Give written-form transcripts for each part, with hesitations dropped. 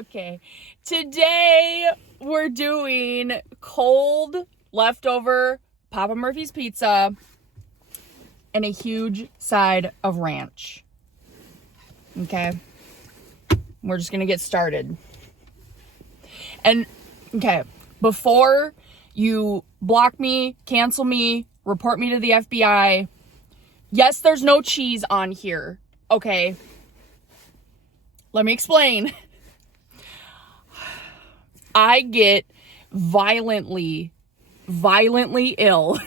Okay. Today we're doing cold leftover Papa Murphy's pizza and a huge side of ranch. Okay. We're just going to get started. And, okay, before you block me, cancel me, report me to the FBI, yes, there's no cheese on here. Okay. Let me explain. I get violently ill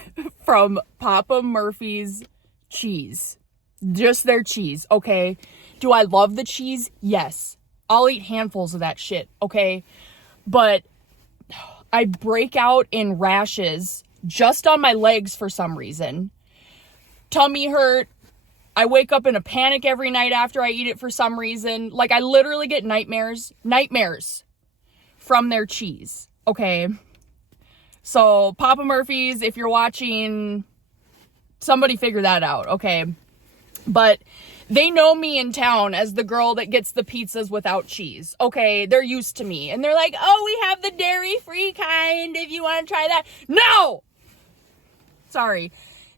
from Papa Murphy's cheese. Just their cheese, okay? Do I love the cheese? Yes. I'll eat handfuls of that shit, okay? But I break out in rashes just on my legs for some reason. Tummy hurt. I wake up in a panic every night after I eat it for some reason. Like, I literally get nightmares from their cheese, okay? So, Papa Murphy's, if you're watching, somebody figure that out, okay? But they know me in town as the girl that gets the pizzas without cheese, okay? They're used to me. And they're like, oh, we have the dairy-free kind if you want to try that. No! Sorry.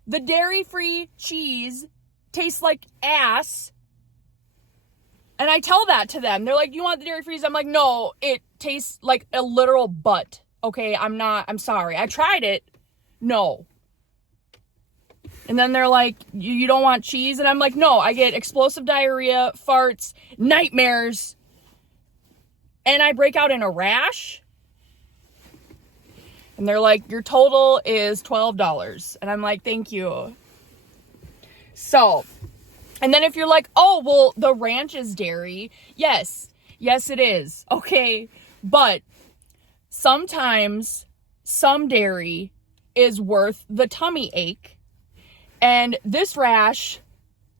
The dairy-free cheese tastes like ass. And I tell that to them. They're like, you want the dairy-free? I'm like, no, it tastes like a literal butt. Okay, I'm sorry. I tried it. No. And then they're like, you don't want cheese? And I'm like, no, I get explosive diarrhea, farts, nightmares, and I break out in a rash. And they're like, your total is $12. And I'm like, thank you. So, and then if you're like, oh, well, the ranch is dairy. Yes, it is. Okay, but sometimes some dairy is worth the tummy ache. And this rash,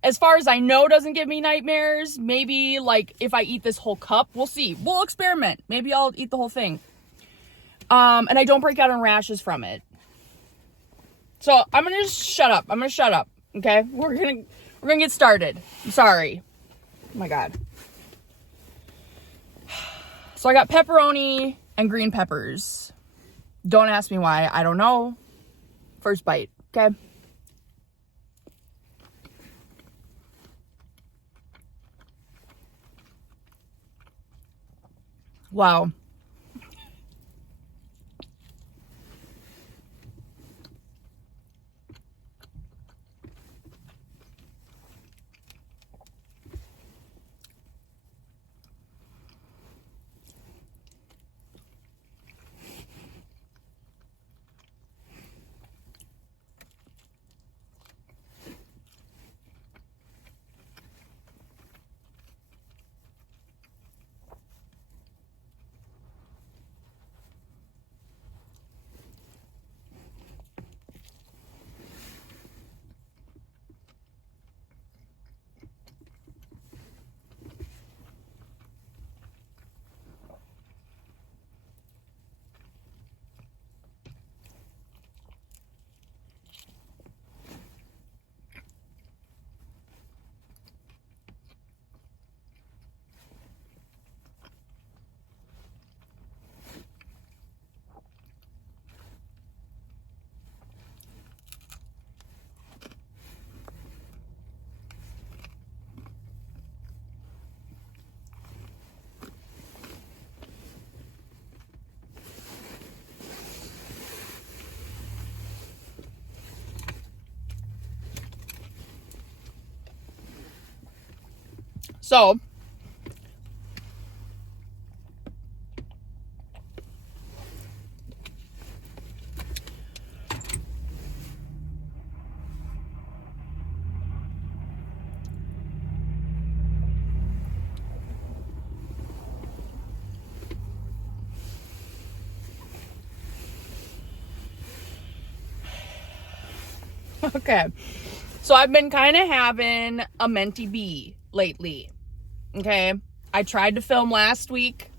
as far as I know, doesn't give me nightmares. Maybe, like, if I eat this whole cup, we'll see. We'll experiment. Maybe I'll eat the whole thing. And I don't break out in rashes from it. So, I'm gonna just shut up. Okay? We're gonna get started. I'm sorry. Oh my God. So, I got pepperoni and green peppers. Don't ask me why. I don't know. First bite. Okay? Wow. So, okay. So I've been kind of having a mentee bee lately. Okay. I tried to film last week.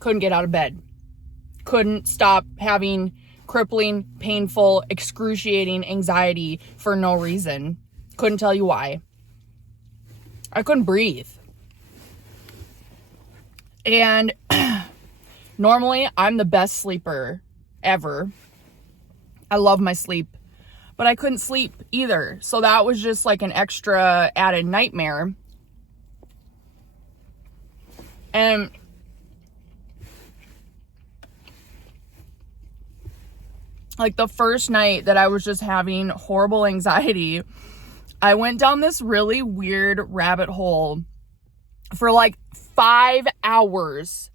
Couldn't get out of bed. Couldn't stop having crippling, painful, excruciating anxiety for no reason. Couldn't tell you why. I couldn't breathe. And normally I'm the best sleeper ever. I love my sleep, but I couldn't sleep either. So that was just like an extra added nightmare. And like the first night that I was just having horrible anxiety, I went down this really weird rabbit hole for like 5 hours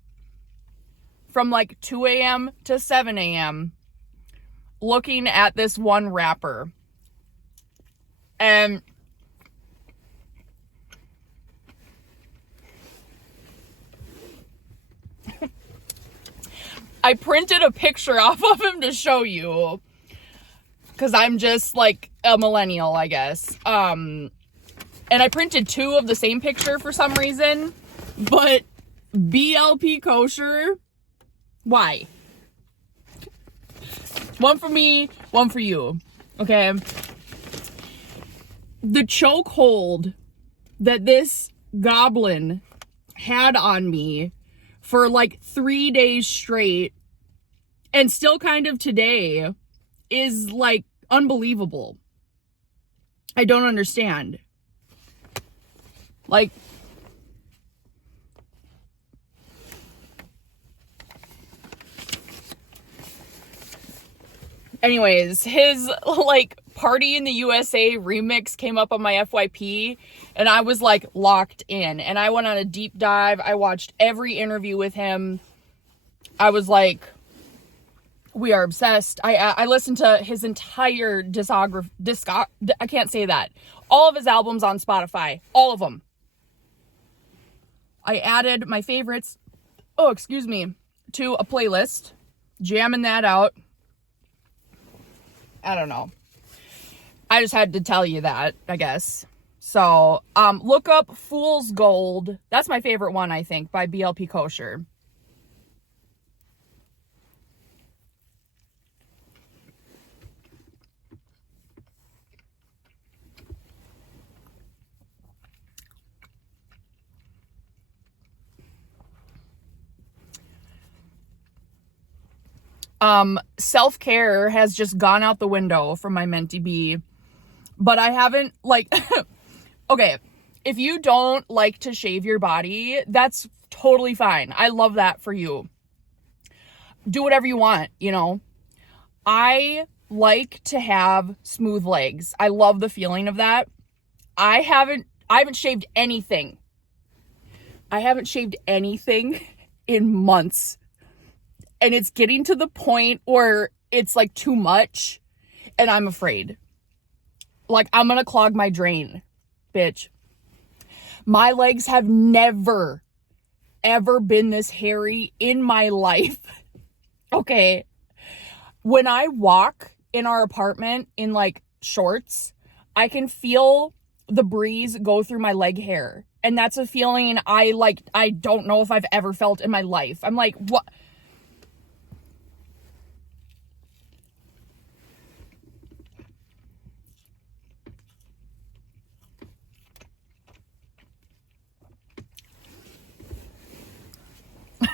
from like 2 a.m. to 7 a.m. looking at this one rapper. And I printed a picture off of him to show you, because I'm just like a millennial, I guess. And I printed 2 of the same picture for some reason, but BLP kosher, why? One for me, one for you, okay? The chokehold that this goblin had on me for like 3 days straight, and still kind of today, is like unbelievable. I don't understand. Like, anyways, his like Party in the USA remix came up on my FYP, and I was like locked in, and I went on a deep dive. I watched every interview with him. I was like, we are obsessed. I listened to his entire I can't say that. All of his albums on Spotify. All of them. I added my favorites, to a playlist. Jamming that out. I don't know. I just had to tell you that, I guess. So, look up Fool's Gold. That's my favorite one, I think, by BLP Kosher. Self-care has just gone out the window for my mentee bee. But I haven't, like, okay, if you don't like to shave your body, that's totally fine. I love that for you. Do whatever you want, you know. I like to have smooth legs. I love the feeling of that. I haven't shaved anything. I haven't shaved anything in months. And it's getting to the point where it's like too much, and I'm afraid. Like, I'm gonna clog my drain, bitch. My legs have never, ever been this hairy in my life. Okay. When I walk in our apartment in like shorts, I can feel the breeze go through my leg hair. And that's a feeling I don't know if I've ever felt in my life. I'm like, what?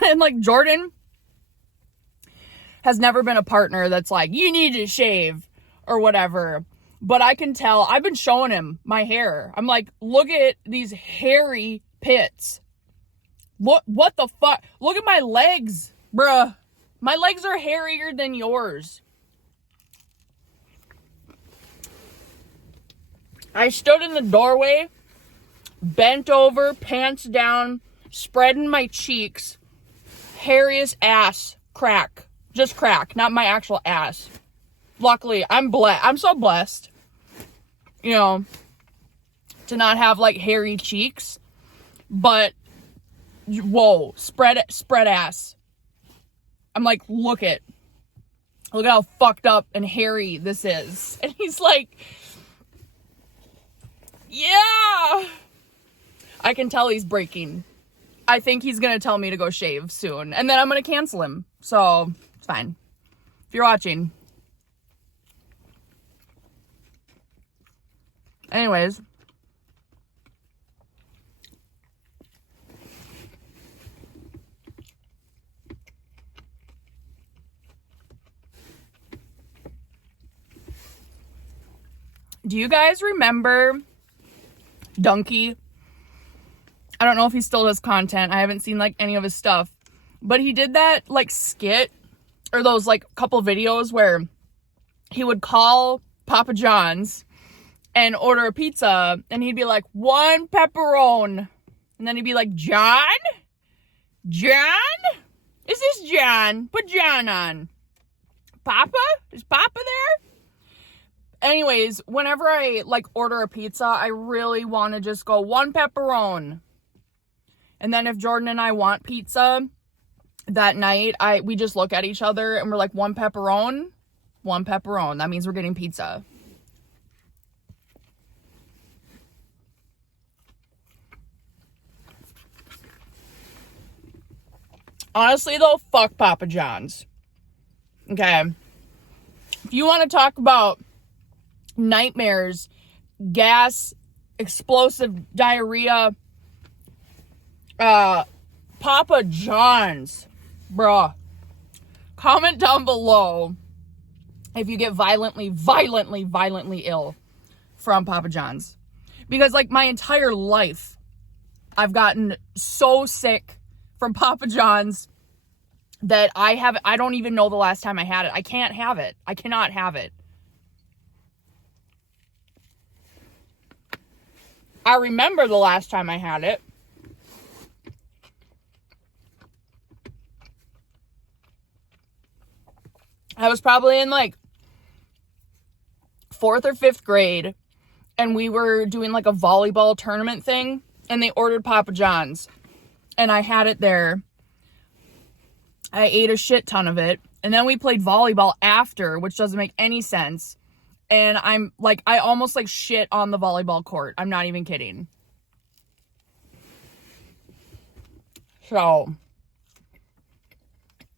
And like, Jordan has never been a partner that's like, you need to shave or whatever. But I can tell, I've been showing him my hair. I'm like, look at these hairy pits. What the fuck? Look at my legs, bruh. My legs are hairier than yours. I stood in the doorway, bent over, pants down, spreading my cheeks. Hairiest ass crack. Just crack, not my actual ass. Luckily, I'm so blessed, you know, to not have like hairy cheeks. But whoa, spread ass. I'm like, look at how fucked up and hairy this is. And he's like, yeah. I can tell he's breaking. I think he's gonna tell me to go shave soon, and then I'm gonna cancel him. So it's fine. If you're watching. Anyways. Do you guys remember Donkey? I don't know if he still does content. I haven't seen like any of his stuff, but he did that like skit or those like couple videos where he would call Papa John's and order a pizza, and he'd be like, 1 pepperoni. And then he'd be like, John? John? Is this John? Put John on. Papa? Is Papa there? Anyways, whenever I like order a pizza, I really want to just go 1 pepperoni. And then if Jordan and I want pizza that night, we just look at each other and we're like, 1 pepperoni? 1 pepperoni. That means we're getting pizza. Honestly, though, fuck Papa John's. Okay. If you want to talk about nightmares, gas, explosive diarrhea, Papa John's, bruh. Comment down below if you get violently ill from Papa John's. Because, like, my entire life, I've gotten so sick from Papa John's that I don't even know the last time I had it. I can't have it. I cannot have it. I remember the last time I had it. I was probably in like 4th or 5th grade, and we were doing like a volleyball tournament thing, and they ordered Papa John's, and I had it there. I ate a shit ton of it, and then we played volleyball after, which doesn't make any sense, and I'm like, I almost like shit on the volleyball court. I'm not even kidding. So,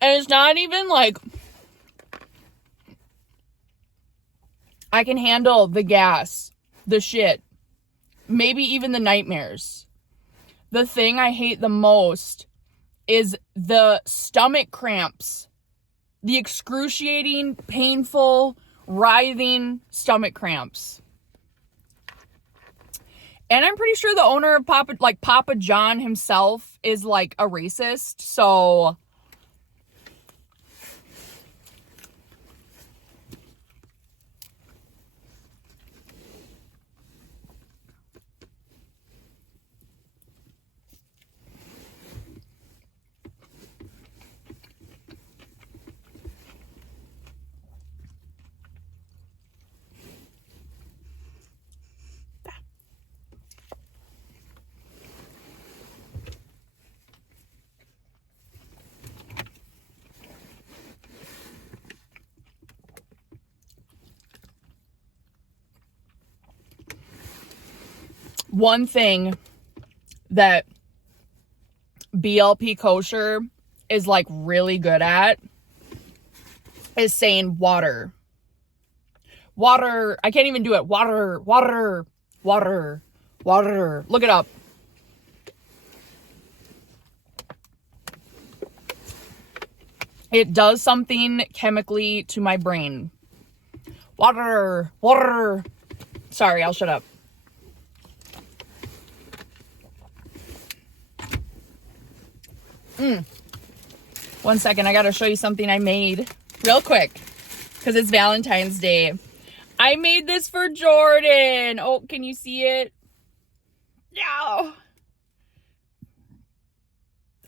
and it's not even like I can handle the gas, the shit, maybe even the nightmares. The thing I hate the most is the stomach cramps. The excruciating, painful, writhing stomach cramps. And I'm pretty sure the owner of Papa John himself is like a racist, so one thing that BLP Kosher is like really good at is saying water. Water. I can't even do it. Water, water, water, water. Look it up. It does something chemically to my brain. Water, water. Sorry, I'll shut up. One second, I gotta show you something I made real quick because it's Valentine's Day. I made this for Jordan. Oh, can you see it? Yeah.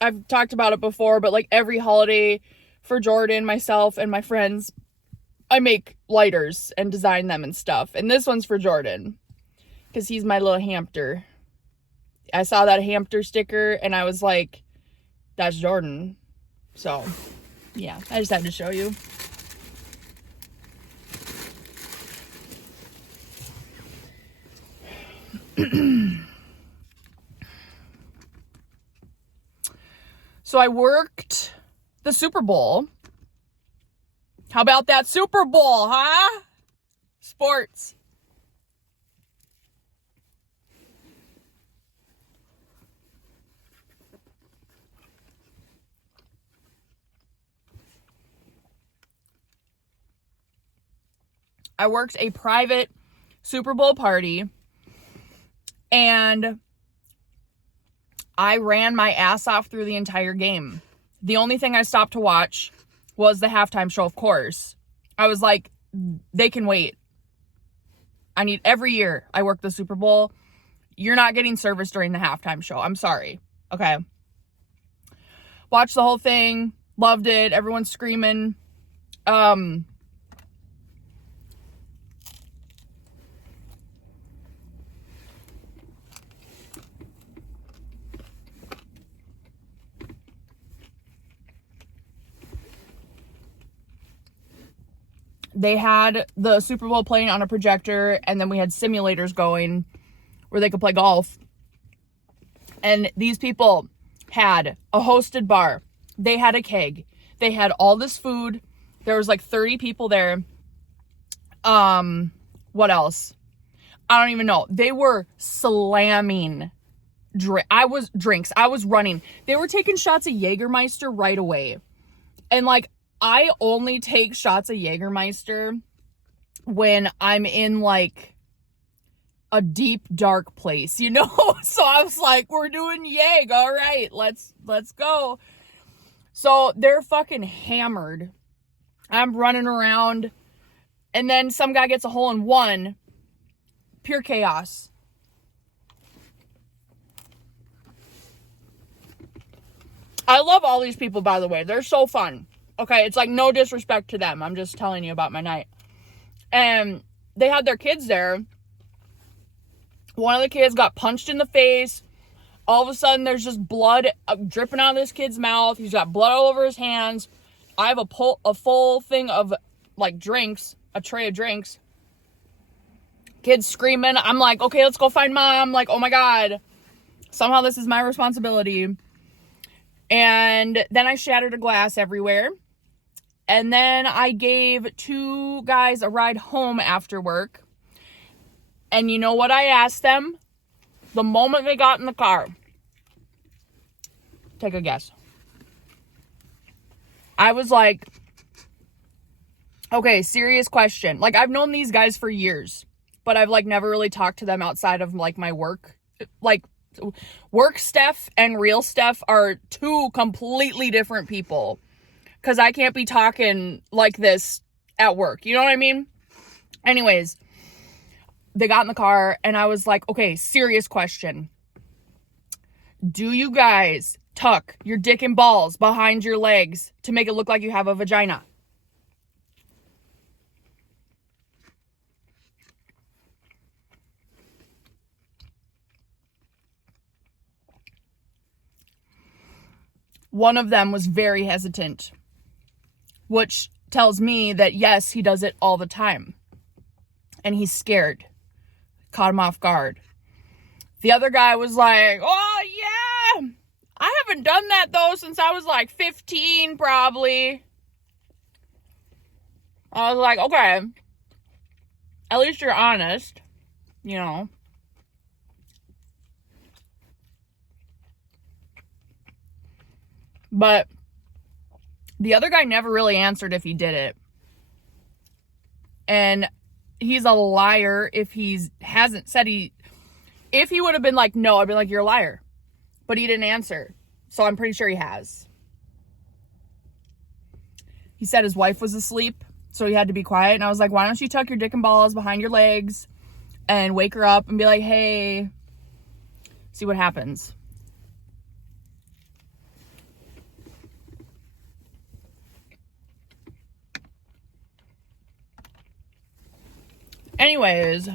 I've talked about it before, but like every holiday for Jordan, myself, and my friends, I make lighters and design them and stuff. And this one's for Jordan because he's my little hamster. I saw that hamster sticker and I was like, that's Jordan. So, yeah, I just had to show you. So I worked the Super Bowl. How about that Super Bowl, huh? Sports. I worked a private Super Bowl party, and I ran my ass off through the entire game. The only thing I stopped to watch was the halftime show, of course. I was like, they can wait. Every year I work the Super Bowl. You're not getting service during the halftime show. I'm sorry. Okay. Watched the whole thing. Loved it. Everyone's screaming. They had the Super Bowl playing on a projector, and then we had simulators going where they could play golf. And these people had a hosted bar. They had a keg. They had all this food. There was like 30 people there. What else? I don't even know. They were slamming drinks. I was running. They were taking shots of Jägermeister right away. And like, I only take shots of Jägermeister when I'm in like a deep dark place, you know? So I was like, we're doing Jäg. All right, let's go. So they're fucking hammered. I'm running around, and then some guy gets a hole in one. Pure chaos. I love all these people, by the way. They're so fun. Okay, it's like no disrespect to them. I'm just telling you about my night. And they had their kids there. One of the kids got punched in the face. All of a sudden, there's just blood dripping out of this kid's mouth. He's got blood all over his hands. I have a full thing of, like, drinks. A tray of drinks. Kids screaming. I'm like, okay, let's go find mom. Like, oh my God. Somehow this is my responsibility. And then I shattered a glass everywhere. And then I gave 2 guys a ride home after work. And you know what I asked them? The moment they got in the car. Take a guess. I was like, okay, serious question. Like, I've known these guys for years, but I've like never really talked to them outside of like my work. Like, work Steph and real Steph are 2 completely different people. Because I can't be talking like this at work. You know what I mean? Anyways, they got in the car and I was like, okay, serious question. Do you guys tuck your dick and balls behind your legs to make it look like you have a vagina? One of them was very hesitant, which tells me that yes, he does it all the time. And he's scared. Caught him off guard. The other guy was like, oh yeah, I haven't done that though since I was like 15 probably. I was like, okay, at least you're honest, you know. But the other guy never really answered if he did it. And he's a liar if he hasn't said he... If he would have been like, no, I'd be like, you're a liar. But he didn't answer. So I'm pretty sure he has. He said his wife was asleep, so he had to be quiet. And I was like, why don't you tuck your dick and balls behind your legs and wake her up and be like, hey, see what happens. Anyways,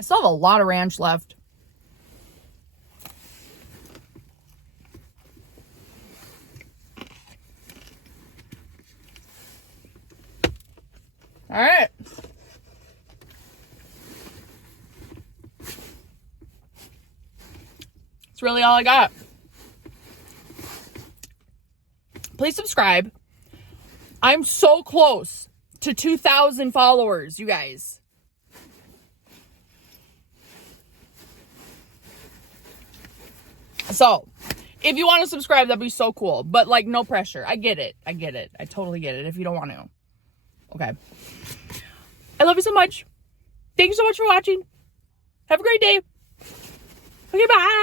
I still have a lot of ranch left. All right. That's really all I got. Please subscribe. I'm so close to 2,000 followers, you guys. So, if you want to subscribe, that'd be so cool. But, like, no pressure. I get it. I totally get it if you don't want to. Okay. I love you so much. Thank you so much for watching. Have a great day. Okay, bye.